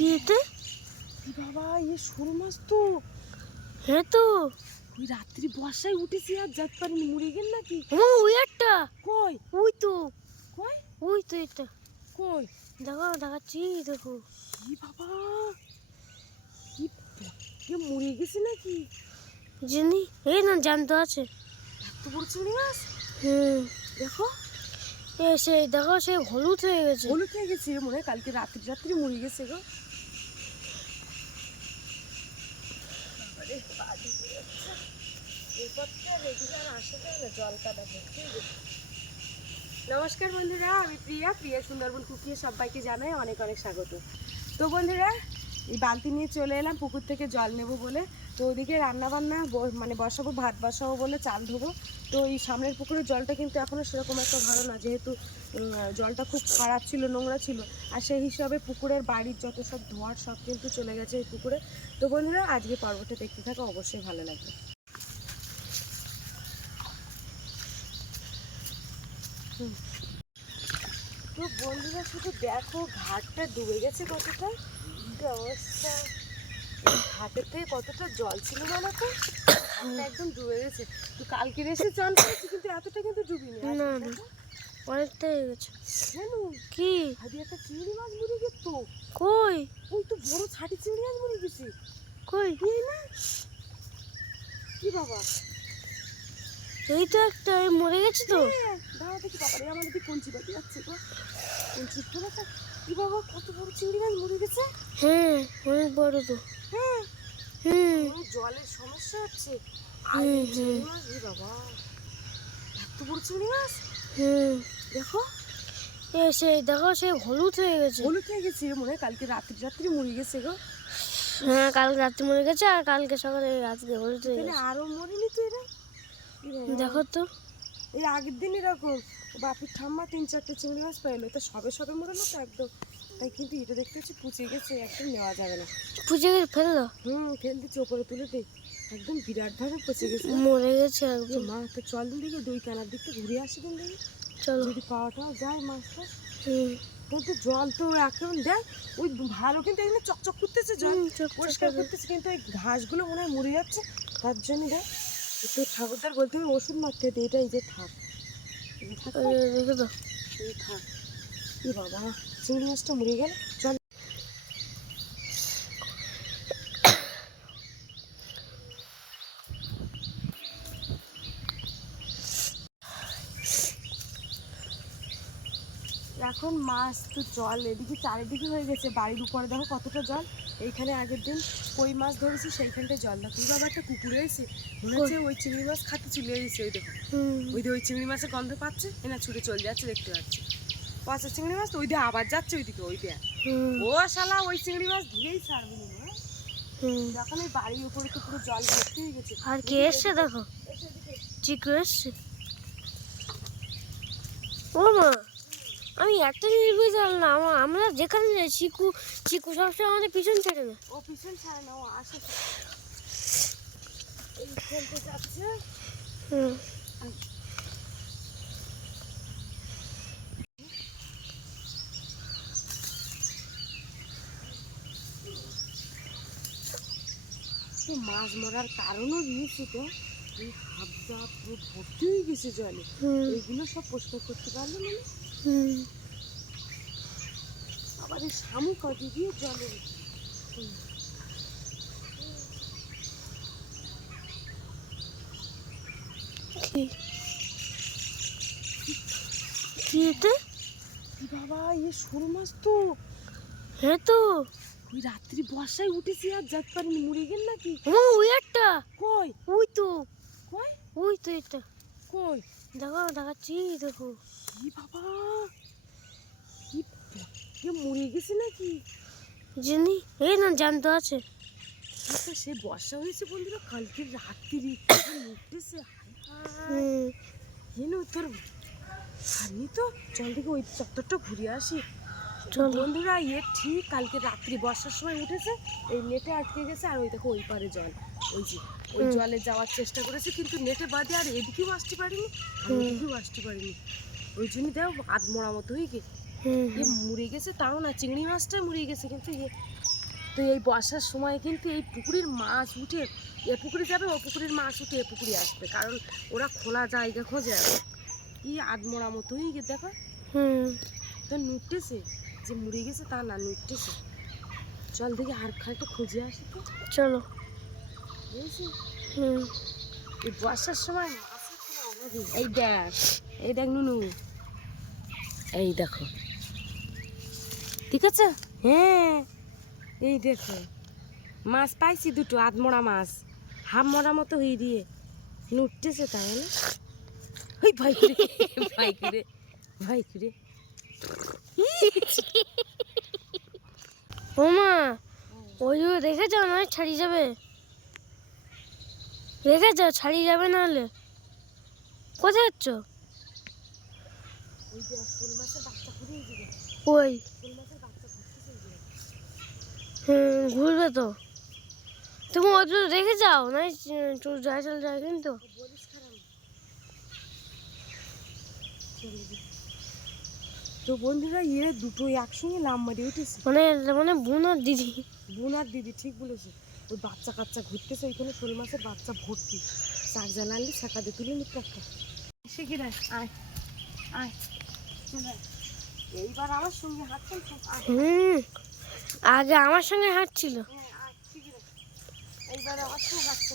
কি এটা? বাবা এ শোল মাছ তো। হ্যাঁ তো ওই রাত্রি বর্ষায় উঠেছি আর যেতে পারিনি, মরে গেল নাকি? ওই একটা কই? ওই তো কই? ওই তো এটা কই? দেখো দেখাচ্ছি দেখো। কি বাবা, কি এ মরে গেছে নাকি? জানি এই না জানতো আছে। এত বড় চিংড়ি মাছ? দেখো এ সেই দেখো সেই হলুদ হয়ে গেছে। হলুদ হয়ে গেছে মনে হয়, কালকে রাত্রি রাত্রি মরে গেছে গো। নমস্কার বন্ধুরা, আমি প্রিয়া সুন্দরবন কুকিয়ে সবাইকে জানাই অনেক অনেক স্বাগত। তো বন্ধুরা, এই বালতি নিয়ে চলে এলাম পুকুর থেকে জল নেব বলে। তো ওদিকে রান্নাবান্না মানে বসাবো, ভাত বসাবো বলে চাল ধোবো। তো এই সামনের পুকুরের জলটা কিন্তু এখনও সেরকম একটা ভালো না, যেহেতু জলটা খুব খারাপ ছিল, নোংরা ছিল। আর সেই হিসাবে পুকুরের বাড়ির যত সব ধোঁয়ার সব কিন্তু চলে গেছে এই পুকুরে। তো বন্ধুরা, আজকে পর্বটা দেখতে থাকো, অবশ্যই ভালো লাগবে। তো বন্ধুরা শুধু দেখো, ঘাটটা ডুবে গেছে কতটা, কি অবস্থা। ঘাটের থেকে কতটা জল ছিল বলো তো, ঘাটটা একদম ডুবে গেছে। তো কালকে এসে চান করেছি, কিন্তু এতটা কিন্তু ডুবিনি। না না অনেকটা হয়ে গেছে। কেন কি ভাবি, একটা চিংড়ি মাছ মরে গেত। কই? ওই তো বড় ছাটি চিংড়ি মাছ মরে গেছে। কই না কি বাবা, এই তো একটা মরে গেছে তো। দাঁড়া দেখি বাবা রে, আমাদের দিকে কঞ্চি বাকি যাচ্ছে গো। কঞ্চি তো না, কি বাবা কত বড় চিংড়ি মাছ মরে গেছে। হ্যাঁ অনেক বড় তো। হ্যাঁ জলের সমস্যা হচ্ছে। চিংড়ি মাছ রে বাবা, এত বড় চিংড়ি মাছ। দেখো এ সেই দেখো সেই হলুদ হয়ে গেছে। হলুদ হয়ে গেছে মনে হয়, কালকে রাত্রি রাত্রি মরে গেছে গো। হ্যাঁ কালকে রাত্রে মরে গেছে, আর কালকে সকালে রাত্রে হলুদ হয়ে গেছে। আরো মরেনি তো এরা। দেখো তো এই আগের দিন এরকম বাপির ঠাম্মা 3-4টে চিংড়ি মাছ পাইলো, তো সবে সবে মরেলো তো একদম। তাই কিন্তু এটা দেখতে হচ্ছে পুচে গেছে, একদম নেওয়া যাবে না। পুজো ফেললো? ফেল দিচ্ছে, ওপরে তুলে দে, একদম বিরাট ভাবে পচে গেছে, মরে গেছে একদম। মা তো চল দিন দেখি, দুই কানার দিকটা ঘুরে আসি দিন দেখি, চলো যদি পাওয়াটা যায় মাছটা। কিন্তু জল তো এখন দেখ, ওই ভালো কিন্তু এখানে চকচক করতেছে, জল পরিষ্কার করতেছে, কিন্তু ওই ঘাসগুলো মনে হয় মরে যাচ্ছে। তার জন্য দেখ, একটু ঠাকুরদার বলতে হবে ওষুধ মারতে হতে, এটা এই যে থাক দেখো তো এই থাক। কি বাবা, চিংড়ি মাছটা মরে গেল। চল এখন মাছ তো জল এদিকে চারিদিকে হয়ে গেছে, বাড়ির উপরে দেখো কতটা জল। এইখানে আগের দিন কই মাছ ধরেছি, সেইখানটায় জল দেখো। বাবা একটা কুকুর এসে মনে হচ্ছে ওই চিংড়ি মাছ খাতে চলে এসেছে। ওই দেখো, ওই চিংড়ি মাছের গন্ধ পাচ্ছে, এনা ছুটে চলে যাচ্ছে, দেখতে পাচ্ছি পচা চিংড়ি মাছ। তো ওই দিয়ে আবার যাচ্ছে ওইদিকে, ওই দিয়ে ও শালা ওই চিংড়ি মাছ ধুয়েই ছাড়বে না। যখন ওই বাড়ির উপরে তো পুরো জল ভর্তি হয়ে গেছে। আর কে এসছে দেখো, চিকু এসছে। ও মা, আমি একটা জিনিস বুঝলাম না, আমরা যেখানে যাই চিকু সবসময় আমাদের পিছন ছেড়ে না। ও পিছন ছাড়ে না, ও আসে খেলতে যাচ্ছে। মাছ মরার কারণও দিয়েছি তো, এই হাবদা পুরো ভর্তি হয়ে গেছে জলে। এইগুলো সব পরিষ্কার করতে পারলো মানে। আবার এই শামুক কাটি দিয়ে জলে বাবা, এই শোল মাছ তো। হ্যাঁ তো ওই রাত্রি বর্ষায় উঠেছি আর যেতে পারিনি, মরে গেল নাকি? ওই একটা কই? ওই তো কই? ওই তো এটা কই? দেখো দেখাচ্ছি দেখো। কি বাবা, কি মরে গেছে নাকি? জানি এই না জানতো আছে। সে বর্ষা হয়েছে বন্ধুরা, কালকে রাত্রি উঠতেছে। তোর আমি তো চল থেকে ওই চত্বরটা ঘুরে আসি। বন্ধুরা ঠিক কালকে রাত্রি বর্ষার সময় উঠেছে, এই নেটে আটকে গেছে। আর ওই দেখো ওই পারে জল, ওই যে ওই জলে যাওয়ার চেষ্টা করেছে, কিন্তু নেটে বাদে আর এদিকেও আসতে পারিনি, আর ওদিকেও আসতে পারিনি। ওই জন্য দেখো আধ মরা মতো হয়ে গিয়ে মরে গেছে। তাও না, চিংড়ি মাছটা মরে গেছে, কিন্তু তো এই বর্ষার সময় কিন্তু এই পুকুরের মাছ উঠে এ পুকুরে যাবে, ও পুকুরের মাছ উঠে এ পুকুরে আসবে, কারণ ওরা খোলা জায়গা খোঁজে। কি আধমোড়া মতোই দেখো, তো নুটতেছে, যে মরে গেছে তা না, নুটতেছে। চল দেখি আর খালটা খুঁজে আসি তো, চলো। বুঝেছি। হুম। এই বর্ষার সময় মাছের কোনো অভাব নেই। এই দেখ নুনু, এই দেখো, ঠিক আছে? হ্যাঁ, এই দেখো মাছ পাইছি দুটো, আধমোড়া মাছ, হাফ মরা মতো হয়ে দিয়ে নুটতেছে, তাই না? ওই ভাই করে, ভাই করে, ভাই করে। ও মা, ওই রেখে যাও, নয় ছাড়িয়ে যাবে। রেখে যাও, ছাড়িয়ে যাবে নাহলে। কোথায় যাচ্ছ? ওই যে শোল মাছের বাচ্চা ঘুরে যাবে, ওই শোল মাছের বাচ্চা ঘুরতেছে ওই জায়গায়। ঘুরবে তো। তুমি ওই রেখে যাও, নয় যায় চলে যায় কিন্তু। বলিস খারাপ। তো বন্ধুরা এরা দুটো একসঙ্গে লাম মারি উঠেছে, মানে মানে বোন আর দিদি। বোন আর দিদি, ঠিক বলেছে। ওই বাচ্চা কাচ্চা ঘুরতেছে, ওইখানে শোল মাছের বাচ্চা ভর্তি। চাক জ্বালালি ছাকা দিয়ে তুলে নিতে একটা। এসে গিয়ে আয় আয়, চলে আয়। এইবার আমার সঙ্গে হাঁটছেন তো, আয়। আগে আমার সঙ্গে হাঁটছিল। হ্যাঁ আয়, ঠিক আছে। এইবার আমার সঙ্গে হাঁটছে।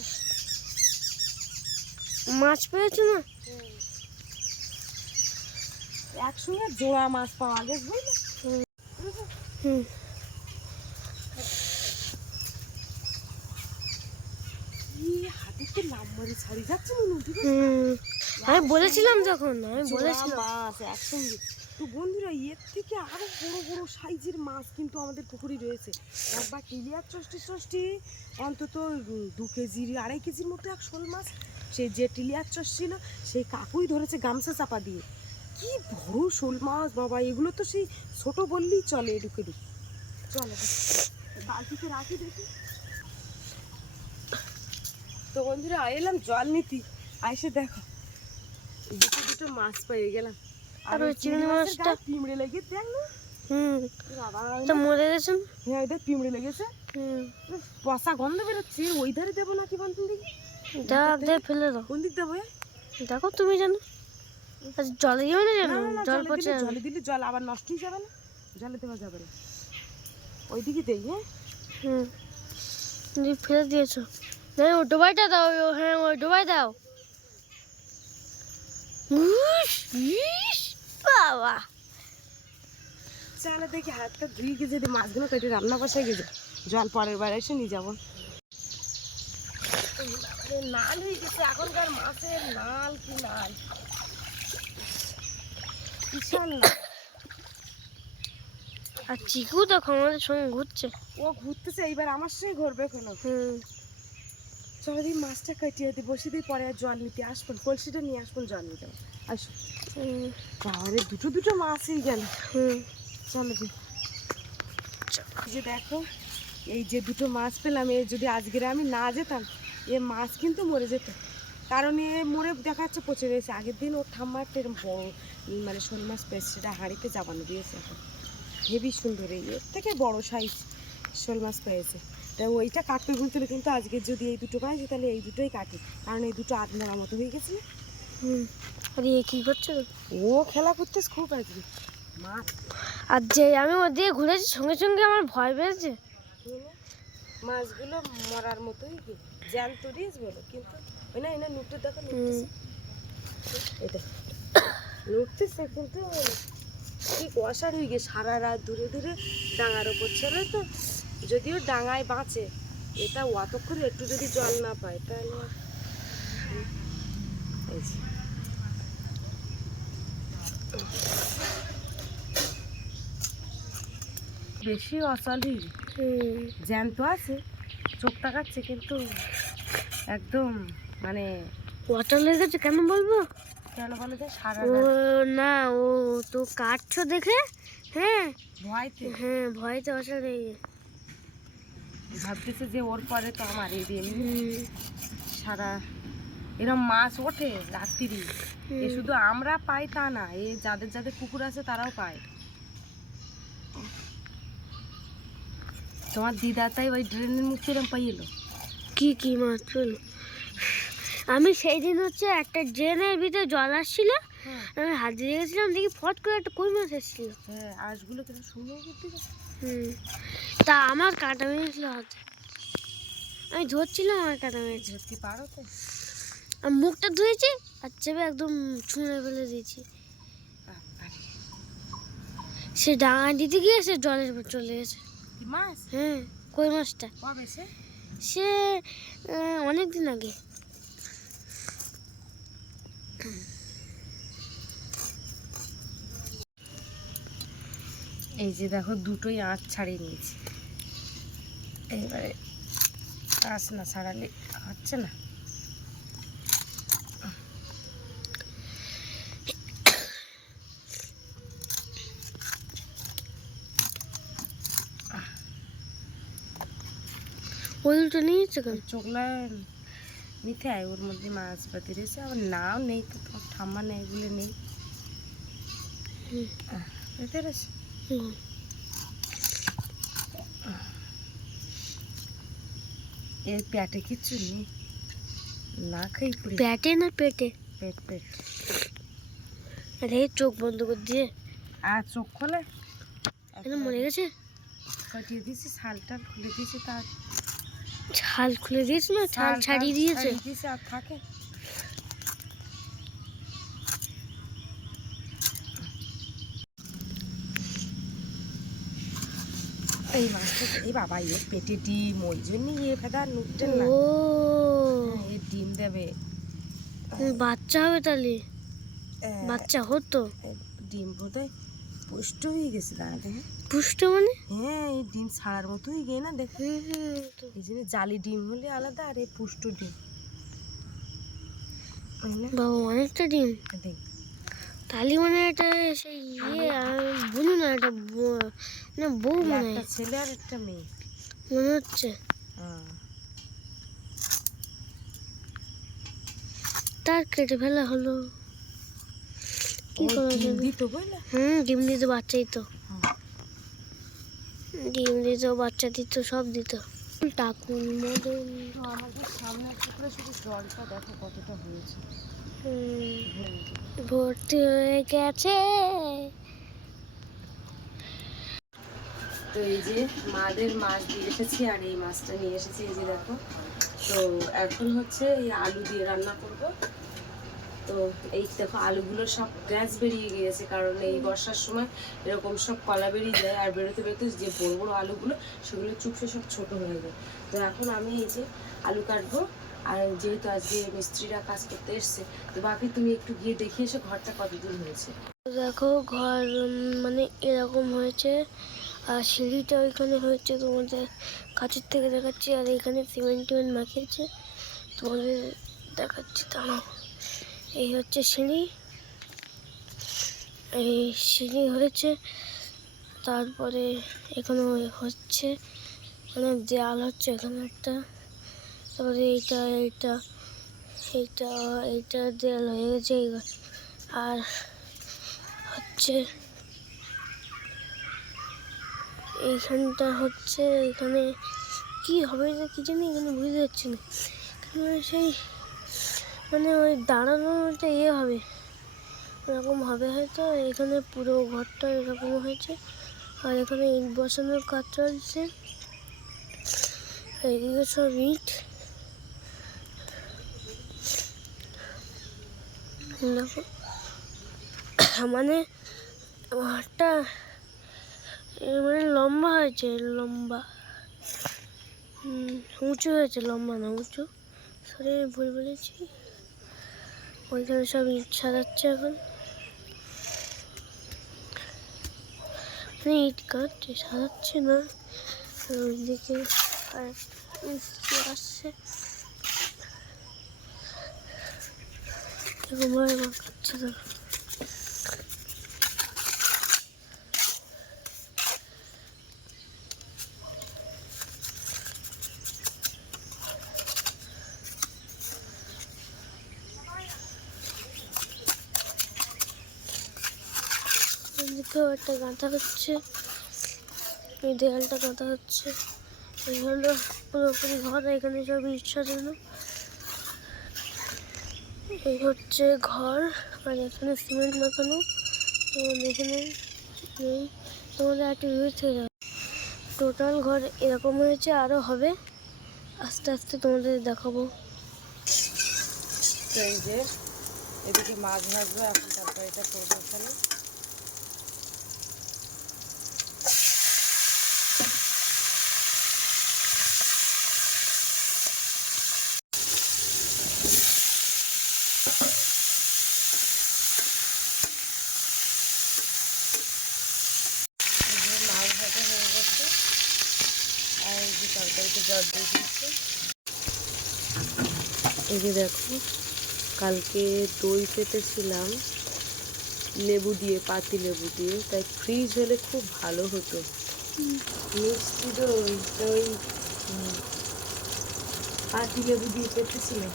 মাছ পেয়েছো না? একসঙ্গে জোড়া মাছ পাওয়া গেছে, বুঝলি? হুম। হাতিতে লাভ মারি ছাড়ি যাচ্ছে না, ঠিক আছে? আমি বলেছিলাম যখন, আমি জোড়া বলেছিলাম। মাছ একসঙ্গে। তো বন্ধুরা এর থেকে আরো বড় বড় সাইজের মাছ কিন্তু আমাদের পুকুরে রয়েছে। একবার টিলিয়ার চষ্টি অন্তত 2 কেজির 2.5 কেজির মতো এক শোল মাছ, সেই যে টিলিয়ার চষ ছিল সেই কাকুই ধরেছে গামছা চাপা দিয়ে। কি বড় শোল মাছ বাবা, এগুলো তো সেই ছোট বললেই চলে, এডুকে চলে। বালতিতে রাখি দেখি। তো বন্ধুরা এলাম জল নিতে, আইসে দেখো দুটো দুটো মাছ পেয়ে গেলাম। আর ওই চিংড়ি মাছটা পিমড়ে লেগে দেখ না, বাবা তো মরে গেছে। হ্যাঁ ওই দেখ পিমড়ে লেগেছে, পচা গন্ধ বেরোচ্ছে। ওই ধারে দেবো নাকি বলতেন দেখি, দিয়ে ফেলে দাও। কোন দিক দেবো? দেখো তুমি জানো, জলে দিও না জানো, জল পচে যাবে। জলে দিলে জল আবার নষ্ট হয়ে যাবে না, জলে দেওয়া যাবে না, ওইদিকে দেই। হ্যাঁ দিয়ে ফেলে দিয়েছো, ও ডোবাইটা দাও। হ্যাঁ ওই ডোবাই দাও। বাবা চলো দেখি হাতটা ধুয়ে গিয়ে যদি মাছগুলো কেটে রান্না বসায় গেছে, জল পরের বার এসে নিয়ে যাবো। নাল হয়ে গেছে এখনকার মাছের, নাল কি নাল, বিশাল নাল। আর চিকু দেখো আমাদের সঙ্গে ঘুরছে। ও ঘুরতেছে, এইবার আমার সঙ্গে ঘুরবে কোনো। চলো দিই মাছটা কাটিয়ে দিই, বসে দিই, পরে আর জল নিতে আসবেন, কলসিটা নিয়ে আসবেন, জল নিতে আসো। বাবারে দুটো দুটো মাছই গেল। চলো দিই। যে দেখো এই যে দুটো মাছ পেলাম, এ যদি আজকের আমি না যেতাম এ মাছ কিন্তু মরে যেত, কারণ এ মরে দেখা যাচ্ছে পচে রয়েছে। আগের দিন ওর ঠাম্মার এরকম বড় মানে শোল মাছ পেয়েছে, সেটা হাঁড়িতে চাপানো দিয়েছে, এখন হেবি সুন্দর, এর থেকে বড় সাইজ শোল মাছ পেয়েছে। তাই ওইটা কাটতে বলতে কিন্তু আজকে যদি এই দুটো পাই তাহলে এই দুটোই কাটি, কারণ এই দুটো আধমরা মতো হয়ে গেছে। আর এ কি করছে? ও খেলা করতে খুব আজকে মাছ। আর যে আমি ওদিকে ঘুরেছি সঙ্গে সঙ্গে আমার ভয় পেয়েছে। মাছগুলো মরার মতোই কি জ্যান্ত রিস বলো, কিন্তু ওই না এনে নুটতে দেখো, নুটতেছে, এটা নুটতেছে, কিন্তু ঠিক অসার হয়ে গিয়ে সারা রাত দূরে দূরে ডাঙার ওপর ছেড়ে, তো যদিও ডাঙায় বাঁচে, এটা অতক্ষণ একটু যদি জল না পায় তাহলে বেশি অচলই জ্যান্ত আছে, চোখ তাকাচ্ছে, কিন্তু একদম মানে ওয়াটার লেগেছে কেন বলবো? কেন বলে যে সারা ও না, ও তো কাটছো দেখে, হ্যাঁ ভয়তে, হ্যাঁ ভয়তে ওয়াটার লেগে ভাবতেছে যে ওর পরে তো আমার এই দিয়ে সারা এরকম মাছ ওঠে রাত্রি। এ শুধু আমরা পাই তা না, এ যাদের যাদের পুকুর আছে তারাও পায়। তোমার দিদা তাই ওই ড্রেনের মুখ কিরম পাই এলো? কি মাছ পেলো? আমি সেই দিন হচ্ছে একটা ড্রেনের ভিতরে জল আসছিল, আমি হাত দিয়ে গেছিলাম, দেখি ফট করে একটা কই মাছ এসেছিল। হ্যাঁ, আঁশগুলো কেন সুন্দর করতে গেছে। তা আমার কাঁটা মেরেছিল হাতে, আমি ধরছিলাম, আমার কাঁটা মেরেছে। ধরতে পারো তো? আমি মুখটা ধুয়েছি আর চেপে একদম ছুঁড়ে ফেলে দিয়েছি। বাবারে, সে ডাঙা দিতে গিয়ে সে জলের উপর চলে গেছে। কি মাছ? হ্যাঁ, কই মাছটা। কবে সে? সে অনেক দিন আগে। এই যে দেখো দুটোই আঁশ ছাড়িয়ে নিয়েছি। এবারে আঁশ না ছাড়ালে হচ্ছে না। ওই দুটো নিয়েছে কেন? চোখলা নিতে হয়, ওর মধ্যে মাছ পাতি রয়েছে, আবার নাও নেই তো, তোমার ঠাম্মা নেই বলে নেই। বুঝতে পেরেছি। এর পেটে কিচ্ছু নেই, না খাই পুরি। পেটে না পেটে? পেট পেট। আরে চোখ বন্ধ করে দিয়ে আর চোখ খোলে মরে গেছে। কাটিয়ে দিয়েছি, ছালটা খুলে দিয়েছি, তার ছাল খুলে দিয়েছে না ছাল ছাড়িয়ে দিয়েছে? আর থাকে। এই মাছটা, এই বাবা, এর পেটে ডিম, ওই জন্যই এ ফেদা নুটতেন না। ও, এর ডিম দেবে, বাচ্চা হবে তাহলে? বাচ্চা হতো? ডিম বোধহয় পুষ্ট হয়ে গেছে, দাঁড়াতে। পুষ্ট মানে? হ্যাঁ, এই ডিম ছাড়ার মতো হয়ে গিয়ে না, দেখো। এই জন্য জালি ডিম হলে আলাদা, আর এই পুষ্ট ডিম। বাবা, অনেকটা ডিম। দেখ, তাহলে মানে এটা সেই বুঝু না, এটা না বউ মনে একটা হয়, ছেলে আর একটা মেয়ে মনে হচ্ছে। তার কেটে ফেলা হলো, কি করা যাবে? দিত বুঝলে। ডিম দিত, বাচ্চাই তো। ডিম দিত, বাচ্চা দিত, সব দিত। টাকুন মদন আমাদের সামনে পুকুরে শুধু জলটা দেখো কতটা হয়েছে, ভর্তি হয়ে গেছে। তো এই যে মাদের মাছ দিয়ে এসেছি, আর এই মাছটা নিয়ে এসেছি, এই যে দেখো। তো এখন হচ্ছে এই আলু দিয়ে রান্না করব। তো এই দেখো আলুগুলো সব গ্যাস বেরিয়ে গিয়েছে, কারণ এই বর্ষার সময় এরকম সব কলা বেরিয়ে যায়, আর বেরোতে বেরোতে যে বড় বড় আলুগুলো সেগুলো চুপসে সব ছোট হয়ে যায়। তো এখন আমি এই যে আলু কাটবো, আর যেহেতু আজকে মিস্ত্রিরা কাজ করতে এসছে, তো বাকি তুমি একটু গিয়ে দেখে এসো ঘরটা কতদূর হয়েছে। দেখো ঘর মানে এরকম হয়েছে, আর সিঁড়িটা ওইখানে হয়েছে, তোমাদের কাছের থেকে দেখাচ্ছি। আর এখানে সিমেন্ট টিমেন্ট মাখিয়েছে, তোমাদের দেখাচ্ছি। দাঁড়াও, এই হচ্ছে সিঁড়ি, এই সিঁড়ি হয়েছে। তারপরে এখানে হচ্ছে মানে দেয়াল হচ্ছে, এখানে একটা। তারপরে এইটা এইটা এইটা এইটা দেয়াল হয়ে গেছে। আর হচ্ছে এইখানটা হচ্ছে, এখানে কি হবে না কি জানি, এখানে বুঝতে পারছি না। এখানে সেই মানে ওই দাঁড়ানোটা হবে, এরকম হবে হয়তো। এখানে পুরো ঘরটা এরকম হয়েছে, আর এখানে ইট বসানোর কাজ চলছে। এইদিকে সব ইট, দেখো। মানে ঘরটা মানে লম্বা হয়েছে, লম্বা উঁচু হয়েছে, লম্বা না উঁচু, সরি ভুল বলেছি। ওইখানে সব ইট সাজাচ্ছে এখন, মানে ইট কাটছে, সাজাচ্ছে না। ওইদিকে আর মিস্ত্রি আসছে, এরকম ভাবে কাটছে তো। এদিকেও একটা গাঁথা হচ্ছে, এই দেয়ালটা গাঁথা হচ্ছে। এই হলো পুরোপুরি ঘর, এখানে সব ইট সাজানো। এই হচ্ছে ঘর, আর এখানে সিমেন্ট মাখানো। এখানে এই তোমাদের একটা ভিউ থেকে যাবে। টোটাল ঘর এরকম হয়েছে, আরও হবে, আস্তে আস্তে তোমাদের দেখাবো। তো এই যে এদিকে মাছ ভাজবো, এখন তরকারিটা করবো এখানে। মাছ ভাজা হয়ে গেছে, আর এই যে তরকারিতে জল দিয়ে দিচ্ছে। এই যে দেখো, কালকে দই পেতেছিলাম লেবু দিয়ে, পাতি লেবু দিয়ে, তাই ফ্রিজ হলে খুব ভালো হতো। মিষ্টি দই দই পাতি লেবু দিয়ে পেতেছিলাম,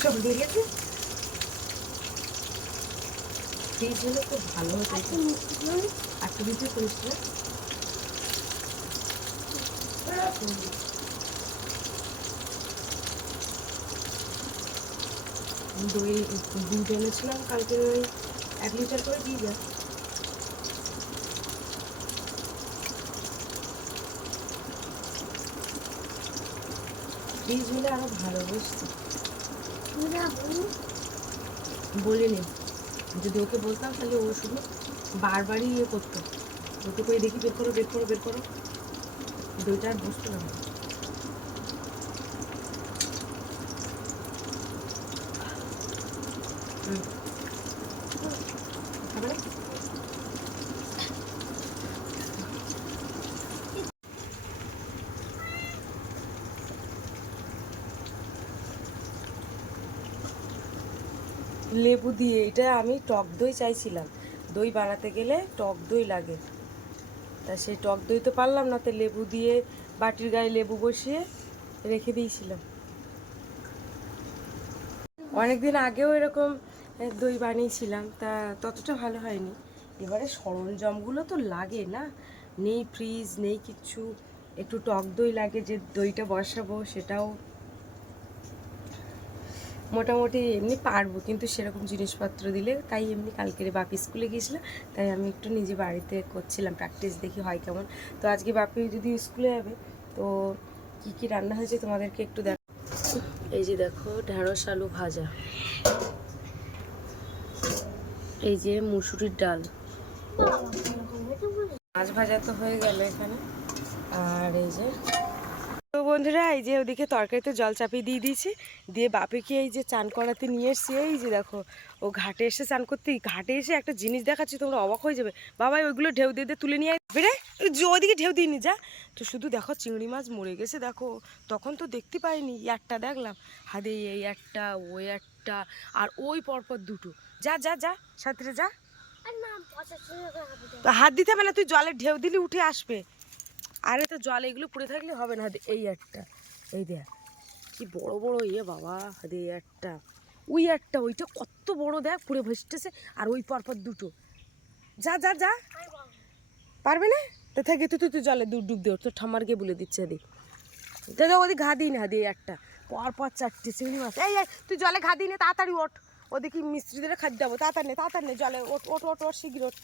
সব দিয়ে গেছে। ফ্রিজ হলে খুব ভালো হতো। আর তুমি কি করেছিল? দই দুধ এনেছিলাম কালকে, ওই 1 লিটার করে দিয়ে যায়। ফ্রিজ হলে আরো ভালো, বুঝছি। বলিনি, যদি ওকে বলতাম তাহলে ও শুধু বারবারই ইয়ে করতো, ওকে করে দেখি বের করো বের করো বের করো, দইটা আর বসতো না। লেবু দিয়ে, এটা আমি টক দই চাইছিলাম, দই বানাতে গেলে টক দই লাগে, তা সেই টক দই তো পারলাম না, তো লেবু দিয়ে বাটির গায়ে লেবু বসিয়ে রেখে দিয়েছিলাম। অনেকদিন আগেও এরকম দই বানিয়েছিলাম, তা ততটা ভালো হয়নি। এবারে সরঞ্জামগুলো তো লাগে না, নেই ফ্রিজ নেই কিচ্ছু, একটু টক দই লাগে, যে দইটা বসাবো সেটাও মোটামুটি এমনি পারবো, কিন্তু সেরকম জিনিসপত্র দিলে, তাই এমনি কালকের বাপি স্কুলে গিয়েছিলাম, তাই আমি একটু নিজে বাড়িতে করছিলাম প্র্যাকটিস, দেখি হয় কেমন। তো আজকে বাপি যদি স্কুলে যাবে, তো কি কি রান্না হয়েছে তোমাদেরকে একটু দেখ। এই যে দেখো, ঢেঁড়স আলু ভাজা, এই যে মুসুরির ডাল, মাছ ভাজা তো হয়ে গেল এখানে, আর এই যে তো বন্ধুরা, এই যে ওদিকে তরকারিতে জল চাপিয়ে দিয়ে দিয়েছি, দিয়ে বাপিকে এই যে চান করাতে নিয়ে এসছি। এই যে দেখো, ও ঘাটে এসে চান করতে, ঘাটে এসে একটা জিনিস দেখাচ্ছি, তোমরা অবাক হয়ে যাবে। বাবাই ওইগুলো ঢেউ দিয়ে দিয়ে তুলে নিয়ে আসবে রে, ওইদিকে ঢেউ দিয়ে নি যা। তো শুধু দেখো চিংড়ি মাছ মরে গেছে, দেখো তখন তো দেখতে পাইনি, একটা দেখলাম হাতে, এই একটা ওই একটা, আর ওই পরপর দুটো। যা যা যা সাথে যা, হাত দিতে হবে না, তুই জলে ঢেউ দিলে উঠে আসবে। আরে তো জল এগুলো পড়ে থাকলে হবে না। এই একটা, এই দেখ কি বড় বড়, ইয়ে বাবা, দে একটা, ওই একটা, ওইটা কত বড় দেখ, পুরে ভেসতেছে, আর ওই পরপর দুটো। যা যা যা, পারবে না তো থাকে, তুই তুই তুই জলে ডুব দে, তোর ঠাম্মার গিয়ে বলে দিচ্ছে দি, দাদা ওদিকে ঘা দিই না, দিয়ে একটা পরপর 4টে চিংড়ি মাছ। এই তুই জলে ঘা দিই না, তাড়াতাড়ি ওঠ, ওদিকে মিস্ত্রিদের খাদ্য দেবো, তাড়াতাড়ি নে জলে ওঠ ওঠ ওঠ ওঠ, শীঘ্র ওঠ।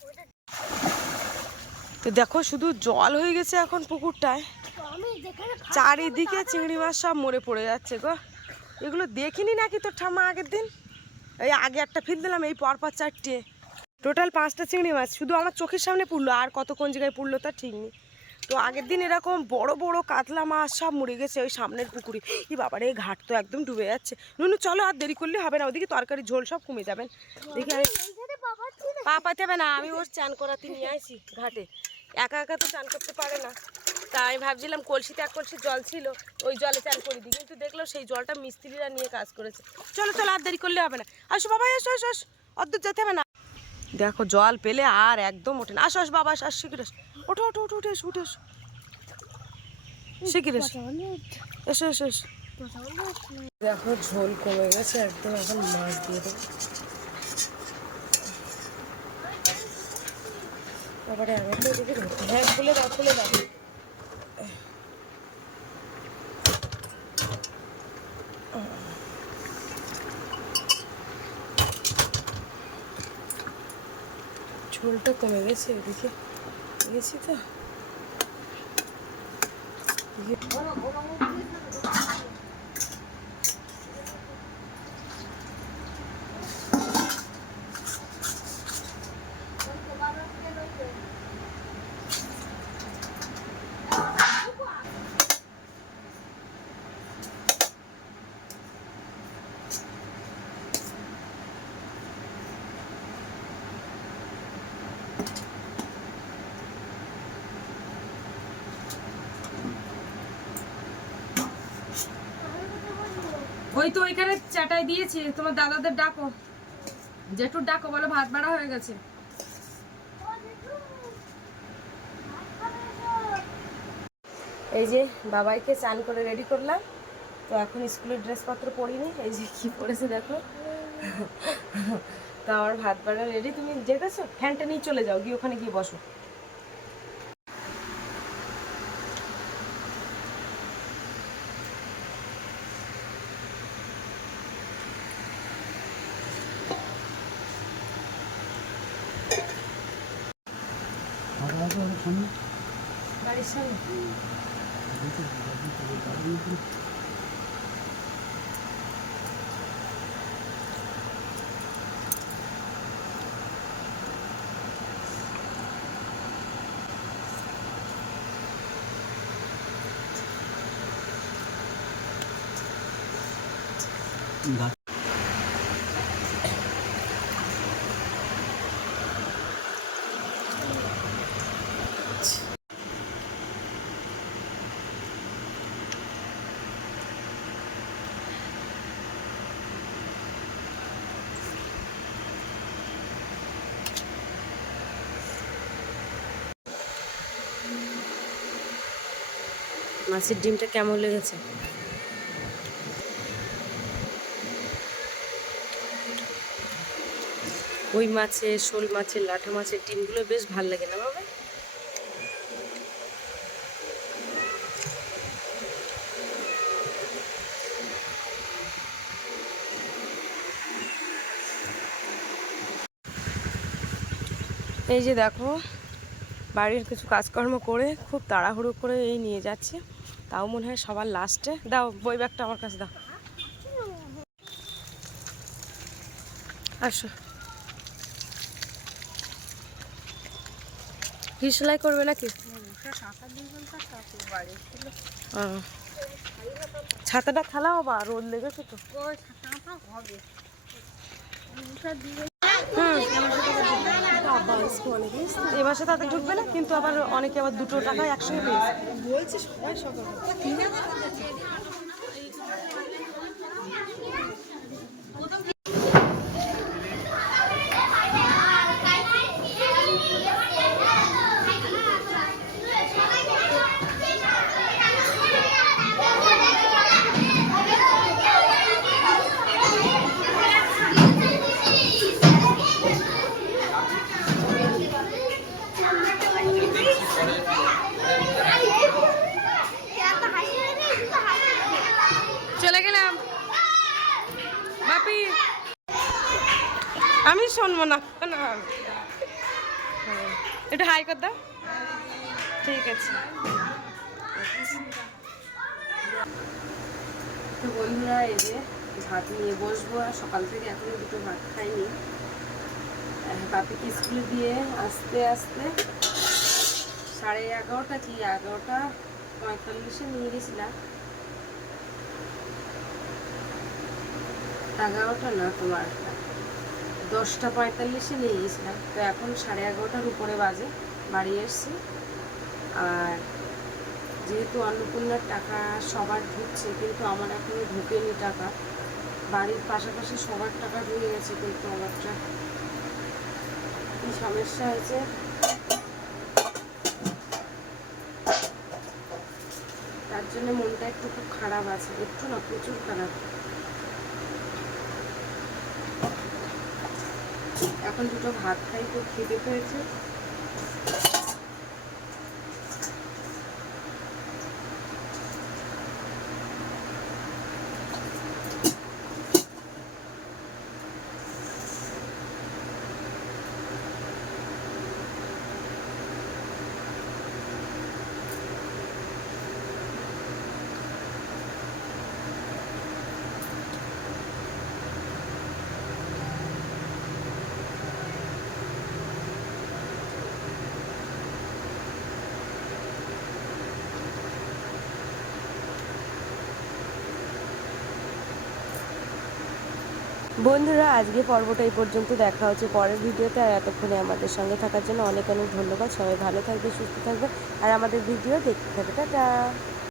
তো দেখো শুধু জল হয়ে গেছে এখন পুকুরটায়, চারিদিকে চিংড়ি মাছ সব মরে পড়ে যাচ্ছে গো। এগুলো দেখিনি নাকি তোর ঠাম্মা আগের দিন? এই আগে একটা ফিল দিলাম, এই পরপর 4টে, টোটাল 5টা চিংড়ি মাছ শুধু আমার চোখের সামনে পড়লো, আর কত কোন জায়গায় পড়লো তা ঠিক নেই। তো আগের দিন এরকম বড় বড় কাতলা মাছ সব মরে গেছে ওই সামনের পুকুরে। এই বাবারে, এই ঘাট তো একদম ডুবে যাচ্ছে। নুনু চলো, আর দেরি করলে হবে না, ওদিকে তরকারি ঝোল সব কমে যাবেন। দেখি পা পাতে হবে না, আমি ওর চান করাতে নিয়ে আসি ঘাটে, একা একা তো চান করতে পারে না। তা আমি ভাবছিলাম কলসিতে 1 কলসি জল ছিল, ওই জলে চান করে দিই, কিন্তু দেখলো সেই জলটা মিস্ত্রিরা নিয়ে কাজ করেছে। চলো চলো, আর দেরি করলে হবে না, আসো বাবা, এসো এসো, অদ্ভুত যেতে হবে না। দেখো জল পেলে আর একদম ওঠে না, আসো আস বাবা, আস শিখির, ওঠো ওঠো ওঠো, উঠে এসো উঠে এসো, শিখির এসো এসো এসো এসো। দেখো ঝোল কমে গেছে একদম, এখন মাছ দিয়ে দেবো। তারপরে আমি তো এদিকে হ্যাঁ, খুলে দাও খুলে দাও। ঝোলটা কমে গেছে, এদিকে গেছি তো। ওই তো ওইখানে চাটাই দিয়েছি, তোমার দাদাদের ডাকো, জেঠুর ডাকো, বলো ভাত বাড়া হয়ে গেছে। এই যে বাবাইকে চান করে রেডি করলাম, তো এখন স্কুলের ড্রেসপত্র পরিনি, এই যে কি পরেছে দেখো। তো আমার ভাত বাড়া রেডি, তুমি যেতেছো ফ্যানটা নিয়ে চলে যাও, গিয়ে ওখানে গিয়ে বসো। বাড়ির সামনে মাছের ডিমটা কেমন লেগেছে? ওই মাছের, শোল মাছের, লাঠা মাছের ডিমগুলো বেশ ভালো লাগে না বাবা? এই যে দেখো, বাড়ির কিছু কাজকর্ম করে খুব তাড়াহুড়ো করে এই নিয়ে যাচ্ছে, তাও মনে হয় সবার লাস্টে। দাও বই ব্যাগটা আমার কাছে দাও। আসো, কি সেলাই করবে নাকি? ছাতাটা খেলাও বা রোদ লেগেছে তো। এ মাসে তাদের ঢুকবে না, কিন্তু আবার অনেকে আবার 2 টাকা একসঙ্গে পেয়েছে বলছে সবাই সকাল। চলে গেলাম বাপি, আমি শুনবো না। একটু হাই কর দাও। ঠিক আছে। তো বন্ধুরা, এই যে ভাত নিয়ে বসবো, আর সকাল থেকে এখনো 2টো ভাত খাইনি। বাপিকে স্কুলে দিয়ে আস্তে আস্তে 11:30 কি 11:45 নিয়ে গেছিলাম। 11টা না, তোমার 10:45 নিয়ে গেছিলাম। তো এখন 11:30 উপরে বাজে, বাড়ি এসছি। আর যেহেতু অন্নপূর্ণার টাকা সবার ঢুকছে, কিন্তু আমার এখনো ঢুকেনি টাকা। বাড়ির পাশাপাশি সবার টাকা ঢুকে গেছে, কিন্তু আমারটা কি সমস্যা হয়েছে। তার জন্য মনটা একটু খুব খারাপ আছে, একটু না প্রচুর খারাপ। এখন 2টো ভাত খাই, খুব খেতে পেয়েছে। বন্ধুরা আজকে পর্বটা এই পর্যন্ত, দেখা হচ্ছে পরের ভিডিওতে। আর এতক্ষণে আমাদের সঙ্গে থাকার জন্য অনেক অনেক ধন্যবাদ। সবাই ভালো থাকবে, সুস্থ থাকবে, আর আমাদের ভিডিও দেখতে থাকবে। টাটা।